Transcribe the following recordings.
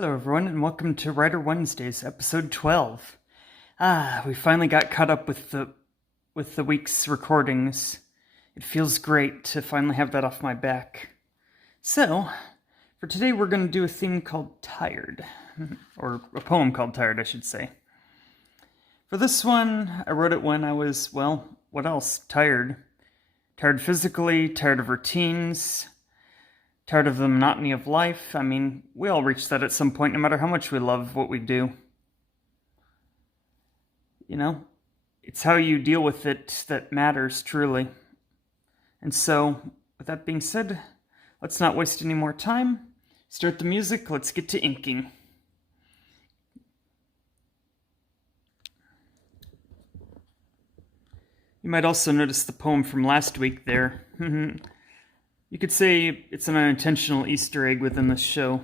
Hello everyone and welcome to Writer Wednesdays, episode 12. We finally got caught up with the week's recordings. It feels great to finally have that off my back. So, for today we're going to do a theme called Tired. Or a poem called Tired, I should say. For this one, I wrote it when I was, well, what else? Tired. Tired physically, tired of routines, tired of the monotony of life. I mean, we all reach that at some point, no matter how much we love what we do. You know, it's how you deal with it that matters, truly. And so, with that being said, let's not waste any more time. Start the music, let's get to inking. You might also notice the poem from last week there. You could say it's an unintentional Easter egg within this show.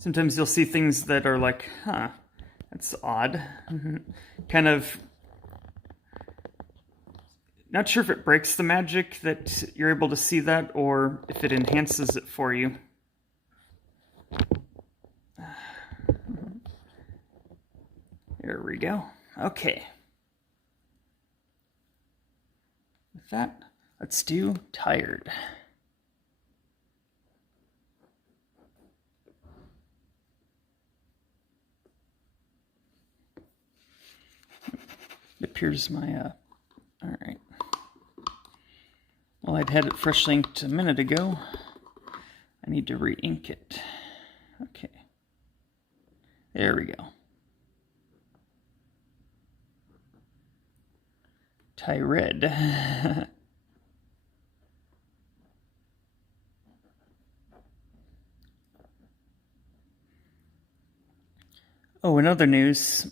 Sometimes you'll see things that are like, that's odd. Kind of, not sure if it breaks the magic that you're able to see that or if it enhances it for you. There we go. Okay. With that, let's do Tired. It appears my, alright. Well, I'd had it freshly inked a minute ago. I need to re-ink it. Okay. There we go. Tired. Oh, in other news,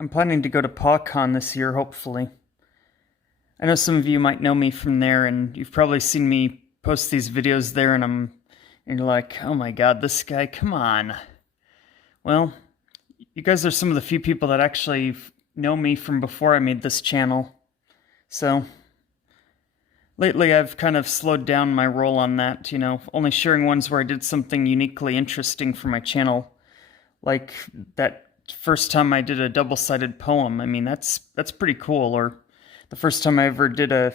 I'm planning to go to PawCon this year, hopefully. I know some of you might know me from there, and you've probably seen me post these videos there, and you're like, oh my god, this guy, come on. Well, you guys are some of the few people that actually know me from before I made this channel. So, lately I've kind of slowed down my role on that, you know, only sharing ones where I did something uniquely interesting for my channel. Like that first time I did a double-sided poem. I mean, that's pretty cool. Or the first time I ever did a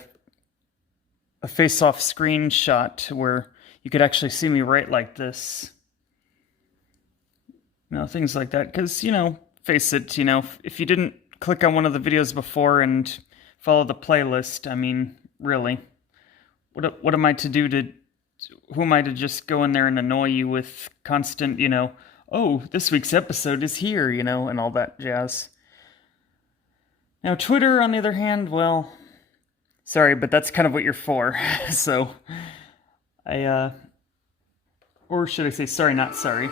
face-off screenshot where you could actually see me write like this. You know, things like that. Because, you know, face it, you know, if you didn't click on one of the videos before and follow the playlist, I mean, really, what am I to do to, who am I to just go in there and annoy you with constant, you know, oh, this week's episode is here, you know, and all that jazz. Now, Twitter, on the other hand, well, sorry, but that's kind of what you're for. So, or should I say sorry, not sorry.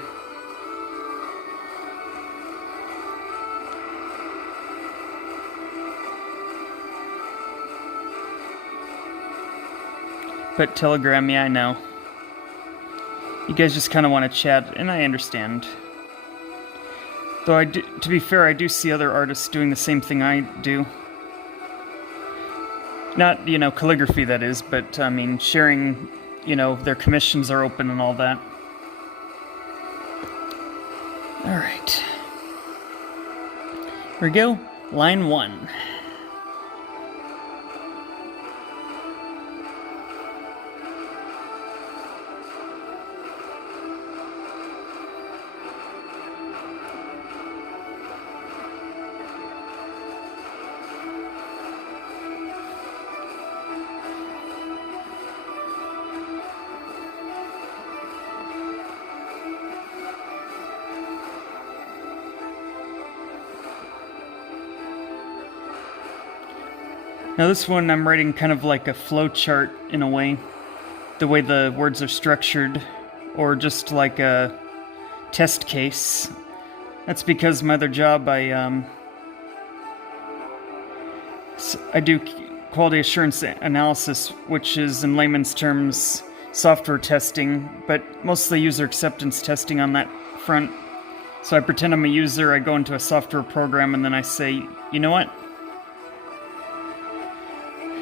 But Telegram, yeah, I know. You guys just kind of want to chat, and I understand. Though, to be fair, I do see other artists doing the same thing I do. Not, you know, calligraphy, that is, but, I mean, sharing, you know, their commissions are open and all that. Alright. Here we go. Line 1. Now this one I'm writing kind of like a flow chart in a way, the way the words are structured, or just like a test case. That's because my other job, I do quality assurance analysis, which is in layman's terms software testing, but mostly user acceptance testing on that front. So I pretend I'm a user, I go into a software program, and then I say, you know what?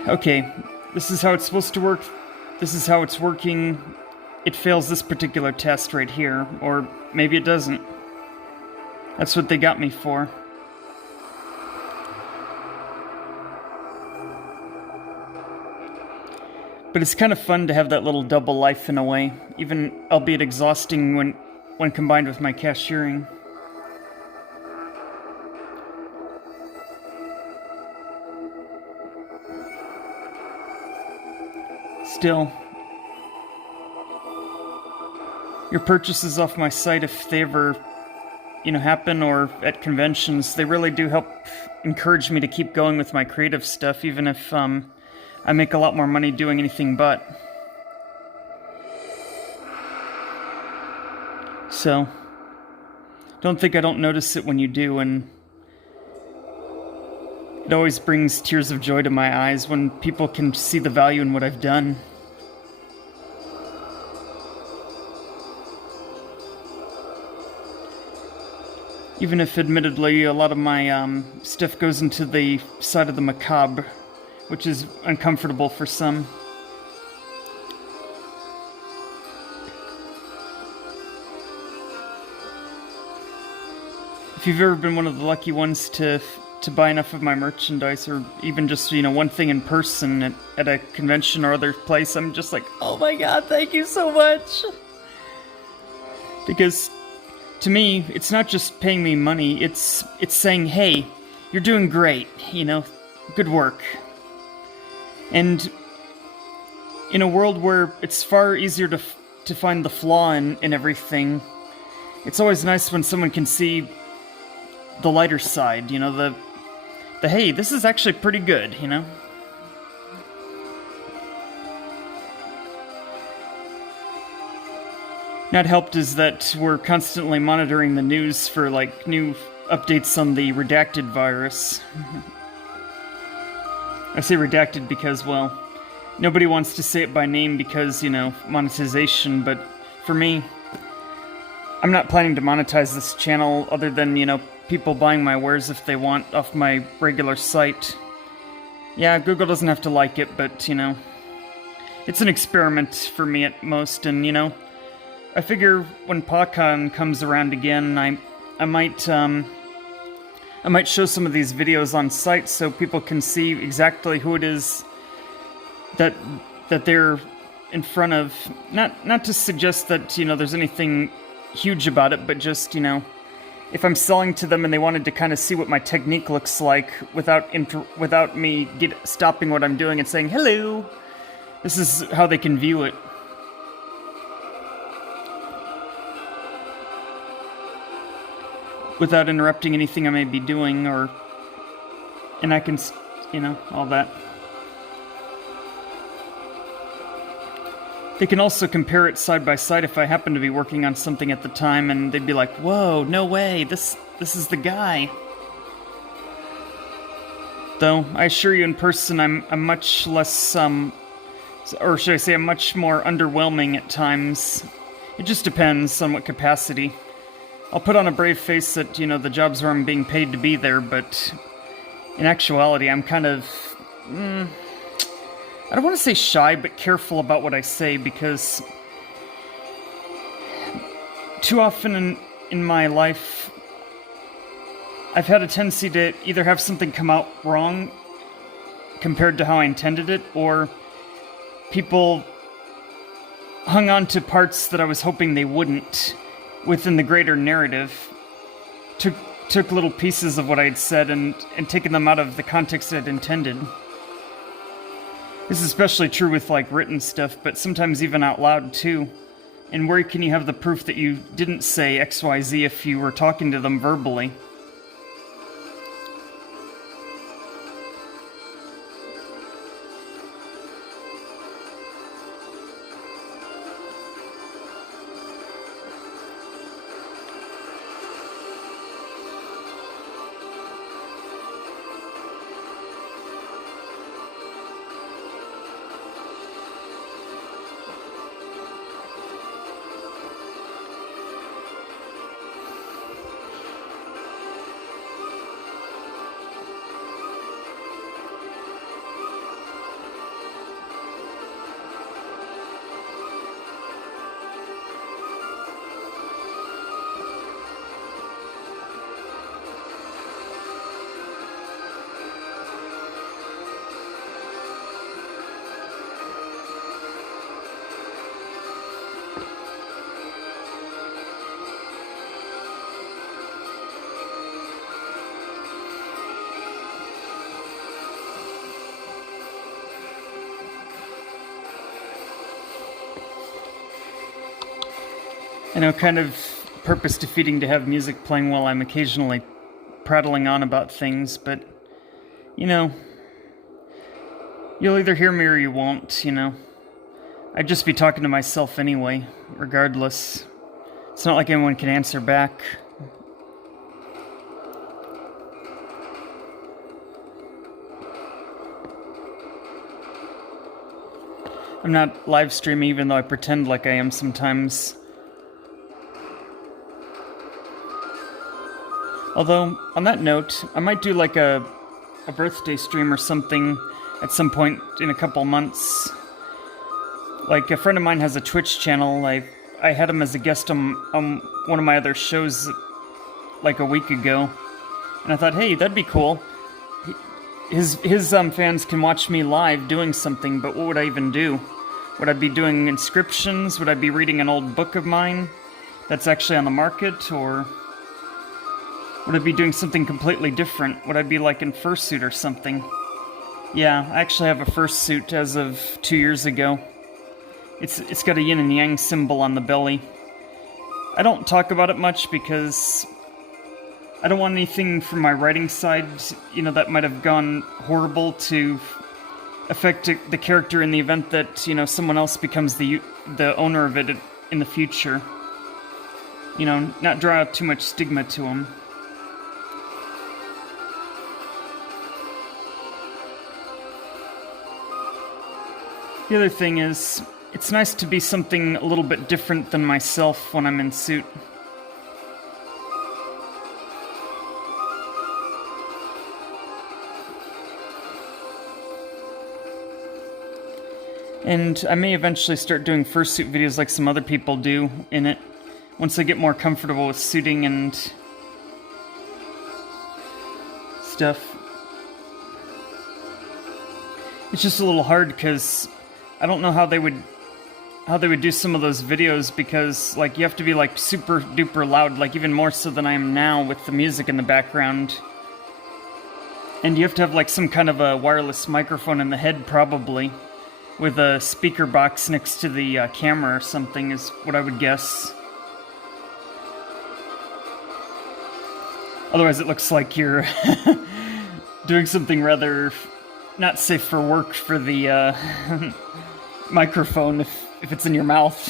Okay, this is how it's supposed to work. This is how it's working. it fails this particular test right here, or maybe it doesn't. That's what they got me for. But it's kind of fun to have that little double life in a way, even albeit exhausting when combined with my cashiering. Still, your purchases off my site, if they ever, happen, or at conventions, they really do help encourage me to keep going with my creative stuff, even if I make a lot more money doing anything but. So, don't think I don't notice it when you do, and it always brings tears of joy to my eyes when people can see the value in what I've done. Even if, admittedly, a lot of my stuff goes into the side of the macabre, which is uncomfortable for some. If you've ever been one of the lucky ones to buy enough of my merchandise, or even just, one thing in person at a convention or other place, I'm just like, oh my god, thank you so much! Because to me, it's not just paying me money, it's saying, hey, you're doing great, good work. And in a world where it's far easier to find the flaw in everything, it's always nice when someone can see the lighter side, the hey, this is actually pretty good, Not helped is that we're constantly monitoring the news for, new updates on the redacted virus. I say redacted because, well, nobody wants to say it by name because, monetization, but for me, I'm not planning to monetize this channel other than, people buying my wares if they want off my regular site. Yeah, Google doesn't have to like it, but, it's an experiment for me at most, and, I figure when PawCon comes around again, I might show some of these videos on site so people can see exactly who it is that they're in front of. Not to suggest that, there's anything huge about it, but just, if I'm selling to them and they wanted to kind of see what my technique looks like without me stopping what I'm doing and saying, hello, this is how they can view it. Without interrupting anything I may be doing, and I can, all that. They can also compare it side by side if I happen to be working on something at the time, and they'd be like, whoa, no way, this is the guy. Though, I assure you in person, I'm much less, or should I say I'm much more underwhelming at times. It just depends on what capacity. I'll put on a brave face that, the job's where I'm being paid to be there, but in actuality, I'm kind of, I don't want to say shy, but careful about what I say, because too often in my life, I've had a tendency to either have something come out wrong compared to how I intended it, or people hung on to parts that I was hoping they wouldn't within the greater narrative, took little pieces of what I had said and taken them out of the context I'd intended. This is especially true with, written stuff, but sometimes even out loud, too. And where can you have the proof that you didn't say XYZ if you were talking to them verbally? I know, kind of purpose defeating to have music playing while I'm occasionally prattling on about things, but, you know, you'll either hear me or you won't, you know. I'd just be talking to myself anyway, regardless. It's not like anyone can answer back. I'm not live streaming even though I pretend like I am sometimes. Although, on that note, I might do like a birthday stream or something at some point in a couple months. Like, a friend of mine has a Twitch channel. I had him as a guest on one of my other shows like a week ago. And I thought, hey, that'd be cool. His fans can watch me live doing something, but what would I even do? Would I be doing inscriptions? Would I be reading an old book of mine that's actually on the market? Or would I be doing something completely different? Would I be like in fursuit or something? Yeah, I actually have a fursuit as of 2 years ago. It's got a yin and yang symbol on the belly. I don't talk about it much because I don't want anything from my writing side, you know, that might have gone horrible to affect the character in the event that, you know, someone else becomes the owner of it in the future. You know, not draw out too much stigma to him. The other thing is, it's nice to be something a little bit different than myself when I'm in suit. And I may eventually start doing fursuit videos like some other people do in it, once I get more comfortable with suiting and stuff. It's just a little hard because I don't know how they would do some of those videos, because like you have to be like super duper loud, like even more so than I am now with the music in the background. And you have to have like some kind of a wireless microphone in the head probably, with a speaker box next to the camera or something is what I would guess. Otherwise it looks like you're doing something rather not safe for work for the microphone if it's in your mouth.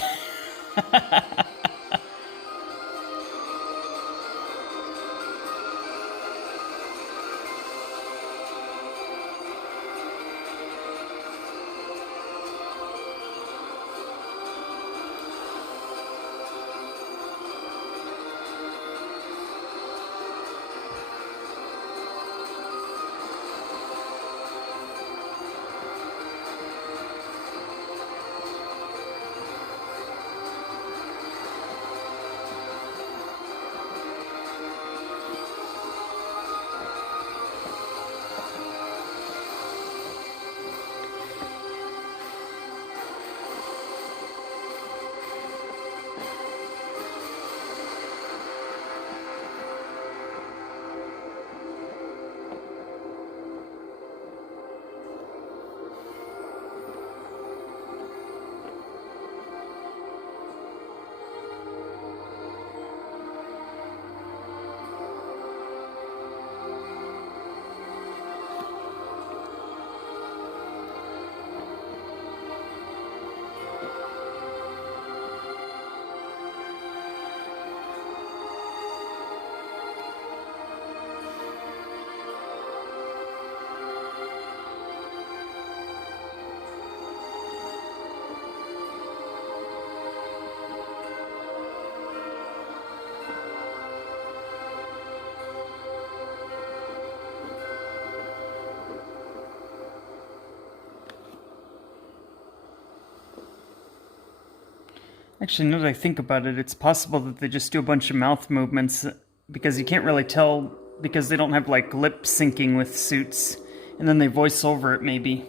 Actually, now that I think about it, it's possible that they just do a bunch of mouth movements, because you can't really tell, because they don't have like lip syncing with suits, and then they voice over it maybe.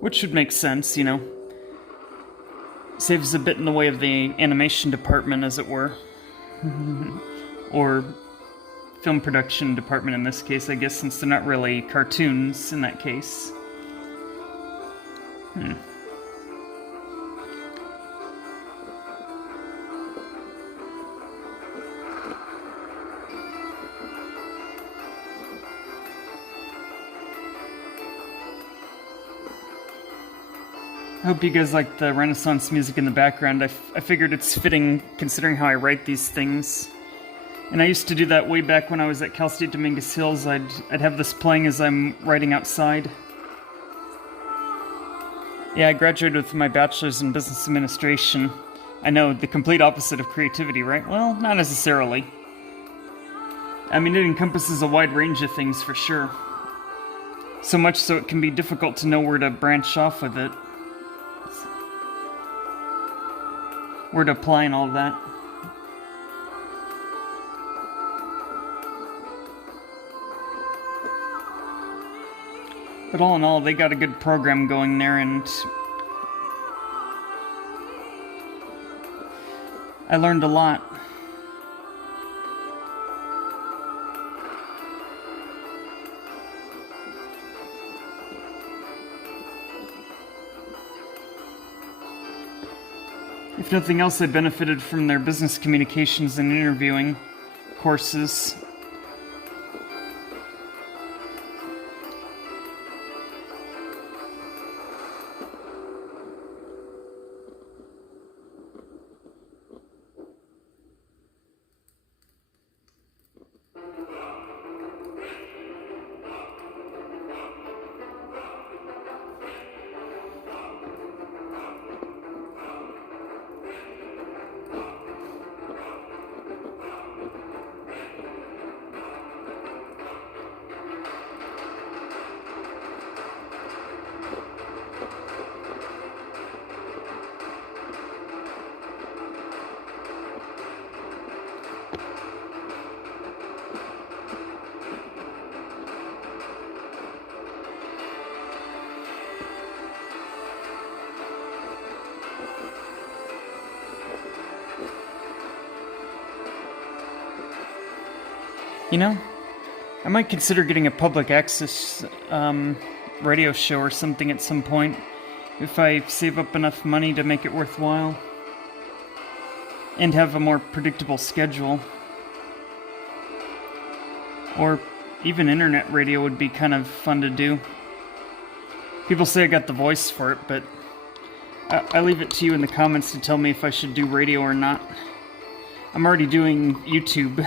Which would make sense, you know. Saves a bit in the way of the animation department, as it were. Or film production department in this case, I guess, since they're not really cartoons in that case. I hope you guys like the Renaissance music in the background. I figured it's fitting considering how I write these things. And I used to do that way back when I was at Cal State Dominguez Hills. I'd have this playing as I'm writing outside. Yeah, I graduated with my bachelor's in business administration. I know, the complete opposite of creativity, right? Well, not necessarily. I mean, it encompasses a wide range of things for sure. So much so it can be difficult to know where to branch off with it. Where to apply and all that. But all in all, they got a good program going there, and I learned a lot. If nothing else, I benefited from their business communications and interviewing courses. You know, I might consider getting a public access radio show or something at some point, if I save up enough money to make it worthwhile. And have a more predictable schedule. Or even internet radio would be kind of fun to do. People say I got the voice for it, but I leave it to you in the comments to tell me if I should do radio or not. I'm already doing YouTube.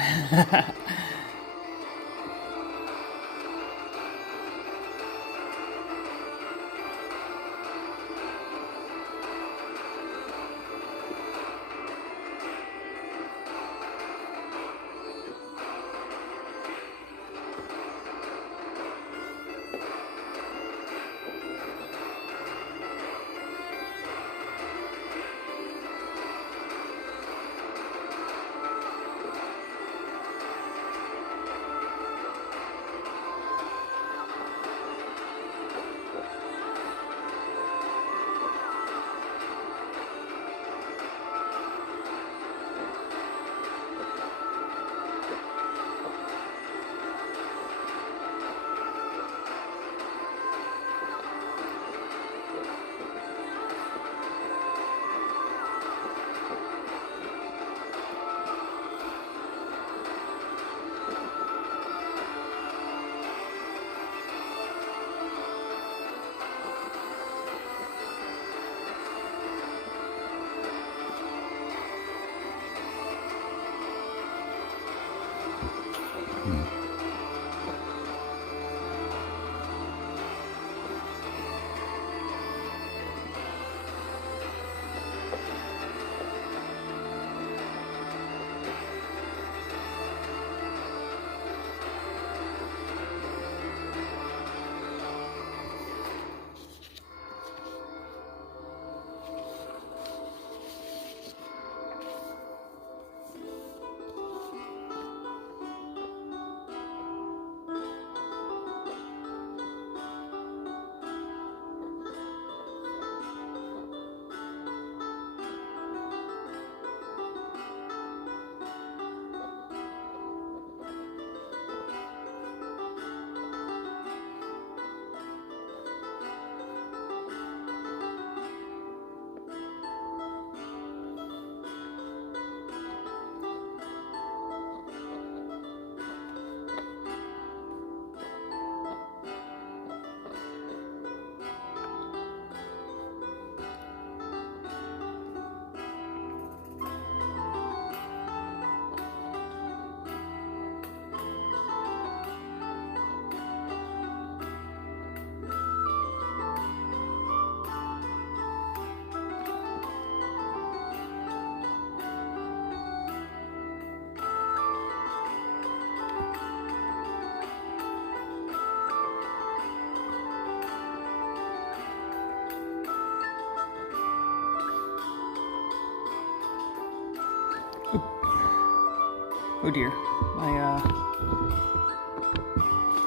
Oh dear, my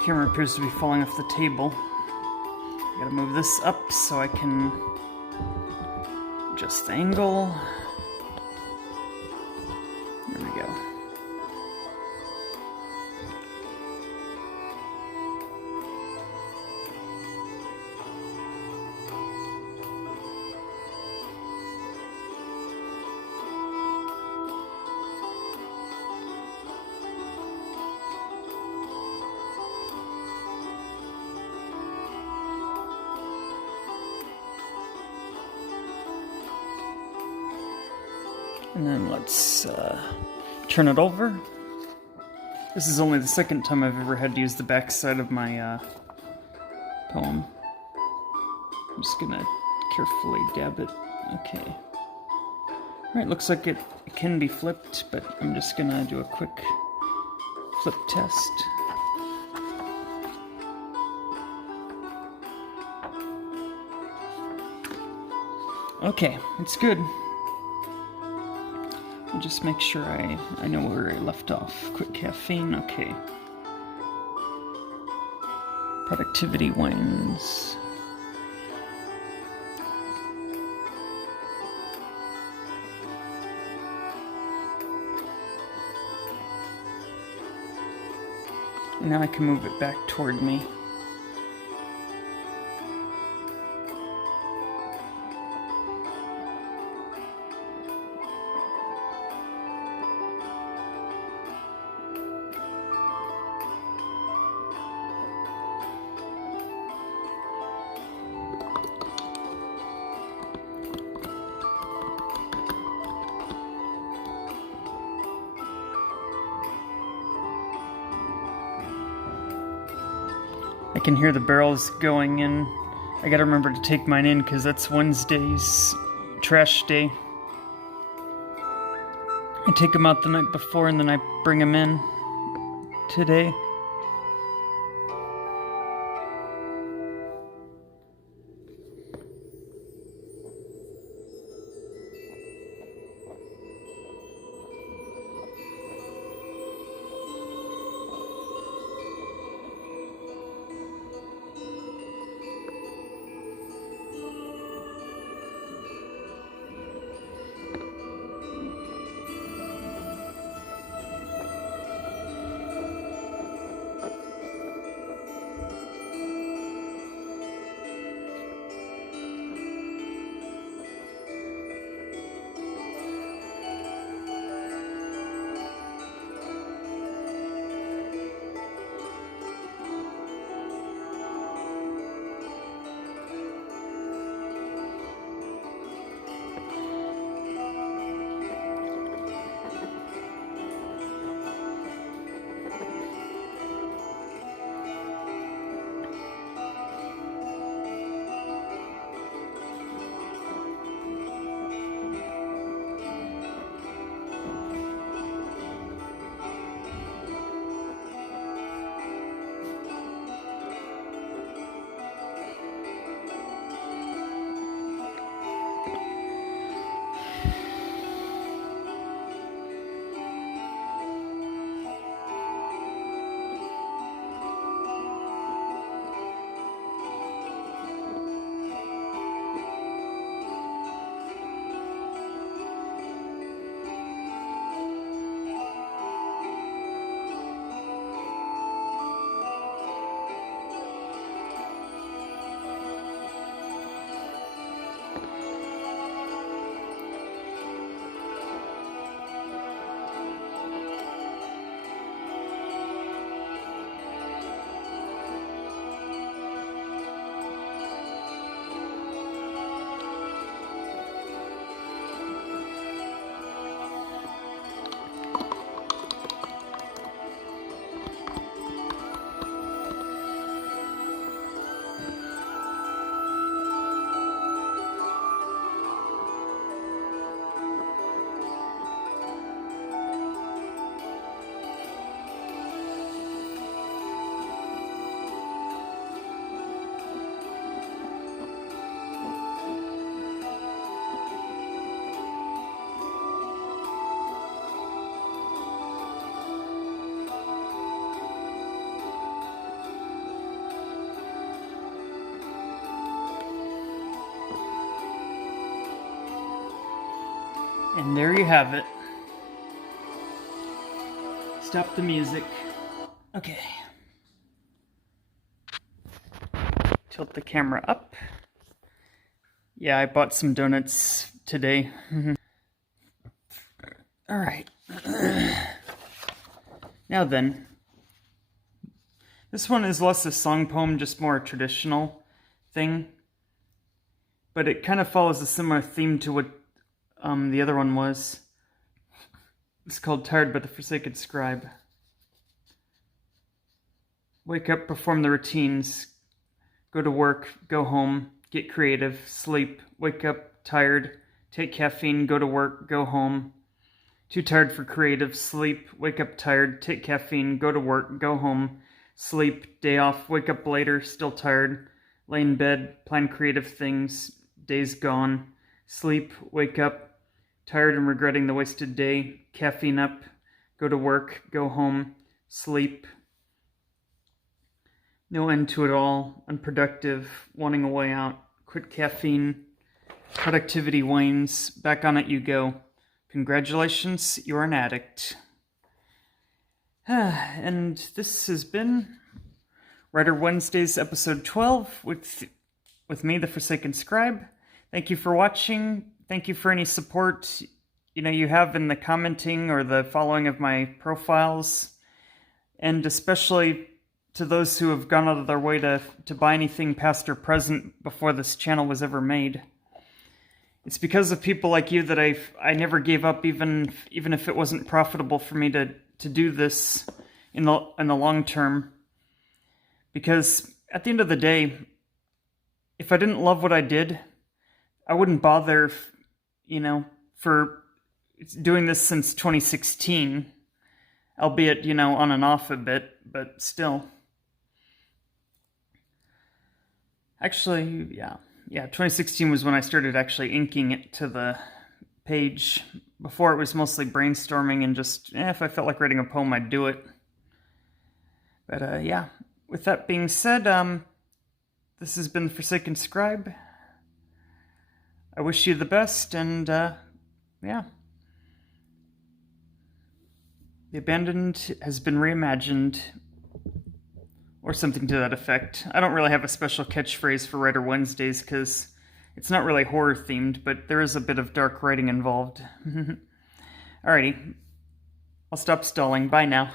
camera appears to be falling off the table. I gotta move this up so I can adjust the angle. There we go. And then let's turn it over. This is only the second time I've ever had to use the back side of my poem. I'm just gonna carefully dab it. Okay. Alright, looks like it can be flipped, but I'm just gonna do a quick flip test. Okay, it's good. I'll just make sure I know where I left off. Quick caffeine, okay. Productivity wines. And now I can move it back toward me. I can hear the barrels going in. I gotta remember to take mine in because that's Wednesday's trash day. I take them out the night before and then I bring them in today. And there you have it. Stop the music. Okay. Tilt the camera up. Yeah, I bought some donuts today. All right. Now then, this one is less a song poem, just more a traditional thing. But it kind of follows a similar theme to what the other one was. It's called Tired by the Forsaken Scribe. Wake up, perform the routines. Go to work, go home, get creative, sleep, wake up, tired, take caffeine, go to work, go home. Too tired for creative, sleep, wake up tired, take caffeine, go to work, go home, sleep, day off, wake up later, still tired, lay in bed, plan creative things, day's gone, sleep, wake up, tired and regretting the wasted day, caffeine up, go to work, go home, sleep. No end to it all, unproductive, wanting a way out, quit caffeine, productivity wanes, back on it you go. Congratulations, you're an addict. And this has been Writer Wednesdays episode 12 with me, the Forsaken Scribe. Thank you for watching. Thank you for any support you have in the commenting or the following of my profiles, and especially to those who have gone out of their way to buy anything past or present before this channel was ever made. It's because of people like you that I never gave up, even if it wasn't profitable for me to do this in the long term. Because at the end of the day, if I didn't love what I did, I wouldn't bother, for doing this since 2016, albeit, on and off a bit, but still. Actually, yeah, 2016 was when I started actually inking it to the page. Before it was mostly brainstorming and just, if I felt like writing a poem, I'd do it. But yeah, with that being said, this has been the Forsaken Scribe. I wish you the best, and yeah. The Abandoned has been reimagined. Or something to that effect. I don't really have a special catchphrase for Writer Wednesdays because it's not really horror themed, but there is a bit of dark writing involved. Alrighty, I'll stop stalling. Bye now.